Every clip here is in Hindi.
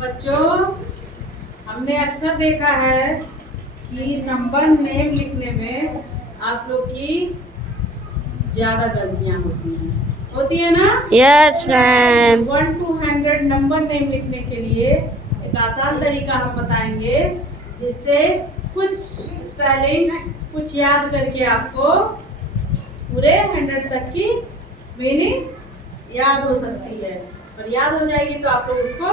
बच्चों, हमने अक्सर देखा है कि नंबर नेम लिखने में आप लोग की ज्यादा गलतियां होती है ना? Yes ma'am. 1 to 100 number name लिखने के लिए एक आसान तरीका हम बताएंगे, जिससे कुछ स्पेलिंग कुछ याद करके आपको पूरे 100 तक की मीनिंग याद हो सकती है। और याद हो जाएगी तो आप लोग उसको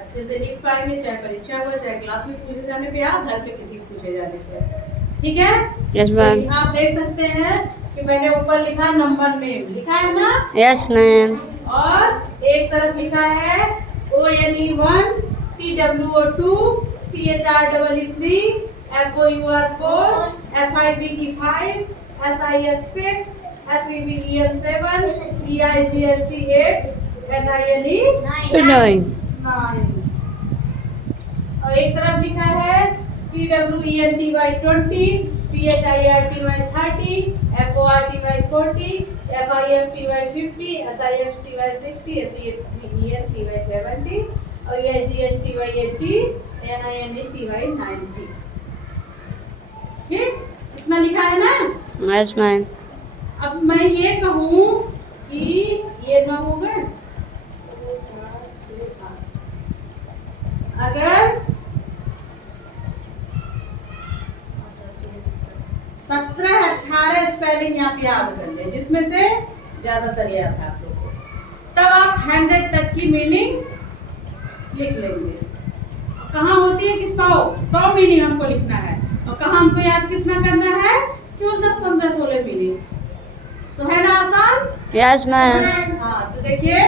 अच्छे से लिख पाएंगे, चाहे परीक्षा हो, चाहे क्लास में पूछे जाने पे, या घर पे किसी से पूछे जाने पे। ठीक है? Yes ma'am. तो आप देख सकते हैं कि मैंने ऊपर लिखा नंबर नेम, लिखा है ना? Yes ma'am. और एक तरफ लिखा है ONE1, TWO2, THREE3, FOUR4, FIVE5, SIX6, SEVEN7, EIGST8, NINE9। और एक तरफ लिखा है TWENTY20, THIRTY30, FORTY40, FIFTY50, SIXTY60, SEVENTY70 और EIGHTY80, NINETY90। ठीक, इतना लिखा है ना? Yes ma'am. अब मैं ये कहूँ कि ये ना हो गए, अगर 17-18 स्पेलिंग आप याद कर ले, जिसमें से ज्यादातर याद था आप लोग को, तब आप 100 तक की मीनिंग लिख लेंगे। कहाँ होती है कि 100 मीनिंग हमको लिखना है, और कहाँ हमको याद कितना करना है, केवल 10, 15, 16 मीनिंग। तो है ना आसान? Yes ma'am. हाँ, तो देखिए,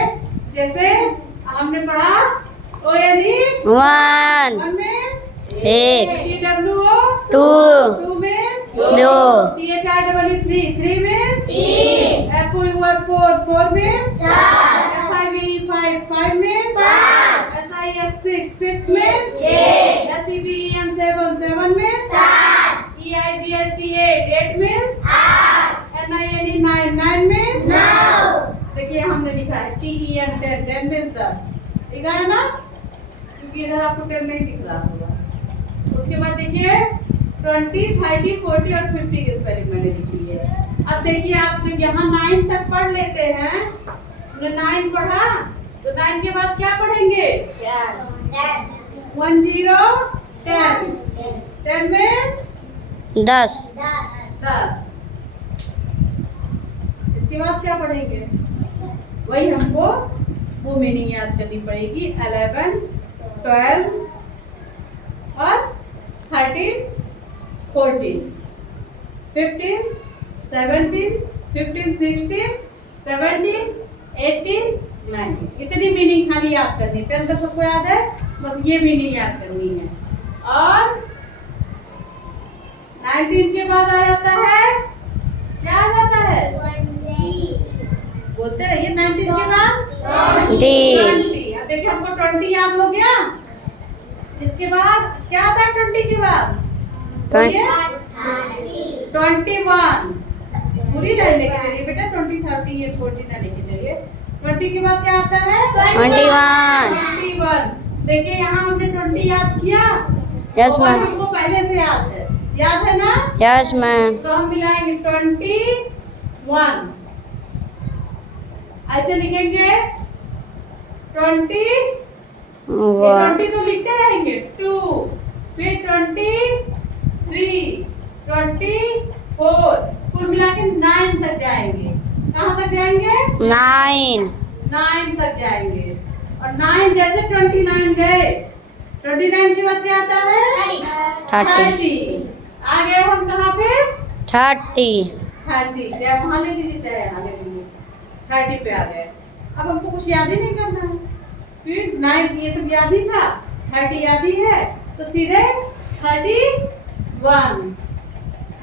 जैसे हमने पढ़ा ONE 1 में 1 TWO 2 2 में 2 THREE3 में 3 FOUR4 4 में 4 FIVE5 में 5 SIX6 में 6 SEVEN7 में 7 EIGST8 में 8 NINE9 में 9। देखिए हमने लिखा है TEN 10 में 10, लिखा है ना? क्योंकि इधर आपको 10 नहीं दिख रहा होगा। उसके बाद देखिए 20, 30, 40 और 50 की स्पेलिंग मैंने लिखी है। अब देखिए, आप जब यहाँ 9 तक पढ़ लेते हैं, हमने 9 पढ़ा, तो 9 के बाद क्या पढ़ेंगे? 1 0 10, 10 में 10 10। इसके बाद क्या पढ़ेंगे? वही हमको वो मीनिंग याद करनी पड़ेगी। 11, 12 और 13, 14, 15, 17, 15, 16, 17, 18, 19। इतनी मीनिंग खाली याद करनी है। 10 तक सबको याद है, बस ये मीनिंग याद करनी है। और 19 के बाद आ जाता है, क्या आ जाता है? बोलते रहिए। 19 के बाद 20। अब देखिए हमको 20 याद हो गया। इसके बाद क्या आता है 20 के बाद? 21। पूरी लाइन लेके चलिए बेटा, 20, 30 ये 40 ना लेके चलिए। 20 के बाद क्या आता है? 21। देखिए यहाँ हमने 20 याद किया। Yes ma'am. हमको पहले से याद है ना? Yes ma'am. तो हम मिलाएंगे 21, ऐसे लिखेंगे 20 तो लिखते रहेंगे 2, फिर 23, 24, कुल मिला के 9 तक जाएंगे। कहाँ तक जाएंगे? 9 तक जाएंगे। और 9 जैसे 29 गए, 29 के बाद क्या आता है? 30। आ गए हम कहाँ पे? 30। चाहे वहाँ ले लीजिए, चाहे यहाँ ले लीजिए। 30 पे आ गए। अब हमको कुछ याद ही नहीं करना है। फिर 9 ये सब याद ही था, 30 याद ही है, तो सीधे 31,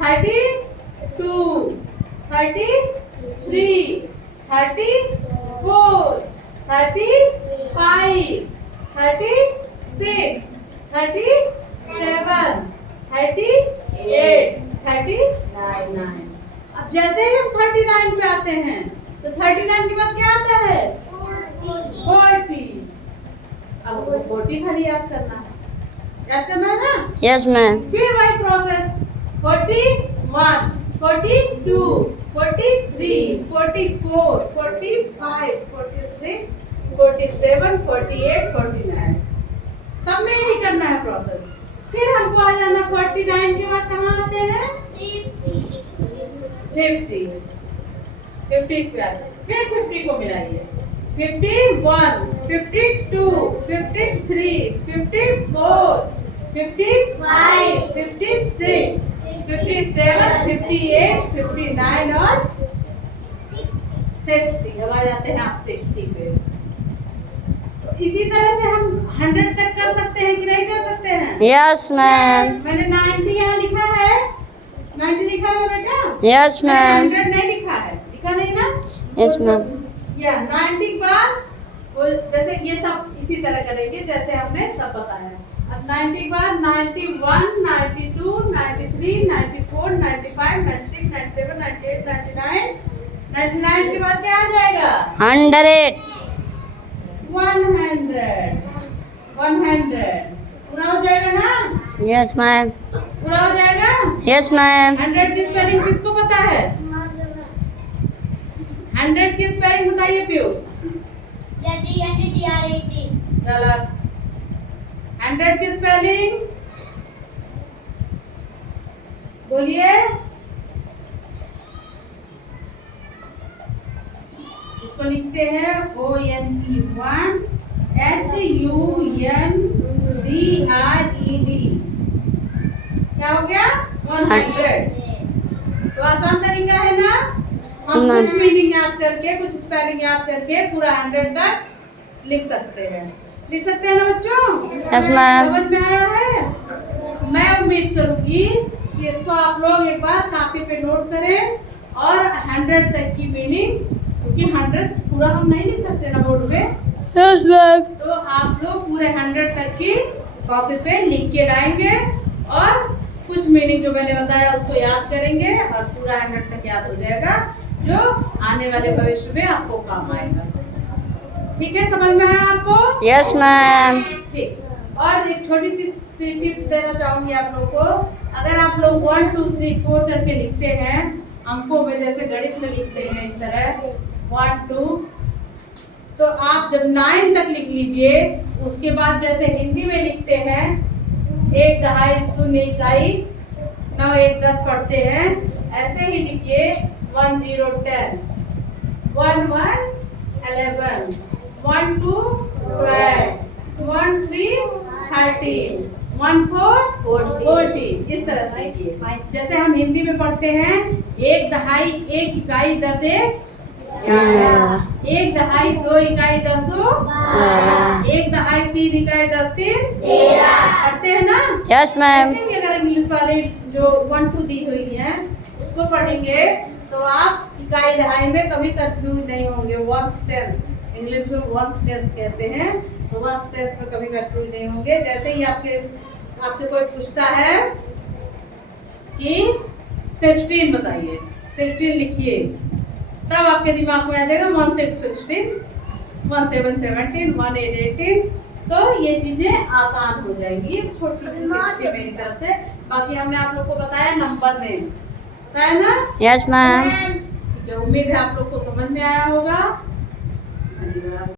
32, 33, 34, 35, 36, 37, 38, 39। अब जैसे ही हम 39 पे आते हैं, तो 39 के बाद क्या आता है? 40। अब 40 खाली याद करना है ना। Yes ma'am. फिर वही प्रोसेस 41, 42, 43, 44, 45, 46, 47, 48, 49 सब में ही करना है प्रोसेस। फिर हमको आ जाना 49 के बाद कहाँ आते हैं 50 पे आते हैं। फिर 50 को मिलाइए 51, 52, 53, 54, 55, 56, 57, 58, 59 और 60। अब आ जाते हैं आप 60 पे। तो इसी तरह से हम 100 तक कर सकते हैं कि नहीं कर सकते हैं? Yes ma'am. मैंने 90 यहाँ लिखा है, 90 लिखा है बेटा? Yes ma'am. 100 नहीं लिखा है, लिखा नहीं ना? Yes ma'am. या 90 के बाद वो जैसे ये सब इसी तरह करेंगे जैसे हमने सब बताया। अब 90 के बाद 91, 92, 93, 94, 95, 96, 97, 98, 99, 99 के बाद क्या आ जाएगा? 100। 100 पूरा हो जाएगा ना? Yes ma'am. पूरा हो जाएगा? Yes ma'am. 100 की स्पेलिंग किसको पता है? 100 की स्पेलिंग बताइए पीयूष। गलत। 100 की स्पेलिंग बोलिए। इसको लिखते हैं ONE 1 HUNDIED। क्या हो गया? 100। तो आसान तरीका है ना? हम कुछ मीनिंग याद करके कुछ स्पेलिंग याद करके पूरा 100 तक लिख सकते हैं। लिख सकते हैं ना बच्चों? Yes ma'am. समझ में आया है? मैं उम्मीद करूंगी कि इसको आप लोग एक बार कॉपी पे नोट करें और 100 तक की मीनिंग, क्योंकि 100 पूरा हम नहीं लिख सकते ना बोर्ड पे। Yes ma'am. तो आप लोग पूरे 100 तक की कॉपी पे लिख के लाएंगे और कुछ मीनिंग जो मैंने बताया उसको याद करेंगे और पूरा 100 तक याद हो जाएगा, जो आने वाले भविष्य में आपको काम आएगा। ठीक है, समझ में आया आपको? Yes ma'am. ठीक। और एक छोटी सी टिप्स देना चाहूंगी आप लोग को। अगर आप लोग 1 2 3 4 करके लिखते हैं अंकों में, जैसे गणित में लिखते हैं इस तरह 1 2, तो आप जब 9 तक लिख लीजिए, उसके बाद जैसे हिंदी में लिखते हैं 1 दहाई 0 इकाई 9 1 10 पढ़ते हैं, ऐसे ही लिखिए 1 0 10, 1 1 11, 1 2 12, 1 3 13, 1 4 14। इस तरह से लिखिए जैसे हम हिंदी में पढ़ते हैं 1 दहाई 1 इकाई 10 1, 1 दहाई 2 इकाई 10 2, 1 दहाई 3 इकाई 10 3 13। पढ़ते हैं ना? Yes ma'am. ऐसे भी अगर इंग्लिश वाले जो 1 2 दी हुई है उसको पढ़ेंगे तो आप इकाई दहाई में कभी कंफ्यूज नहीं होंगे। वंस टेंस, इंग्लिश में वंस टेंस कहते हैं, तो वंस टेंस में कभी कंफ्यूज नहीं होंगे। जैसे ही आपसे कोई पूछता है कि 16 बताइए, 16 लिखिए, तब आपके दिमाग में आ जाएगा 1 6 16, 1 7 17, 1 8 18। तो ये चीजें आसान हो जाएंगी छोटी छोटी मेरी तरफ से। बाकी हमने आप लोग को बताया नंबर में, बताया ना? Yes ma'am. ठीक है, उम्मीद है आप लोग को समझ में आया होगा।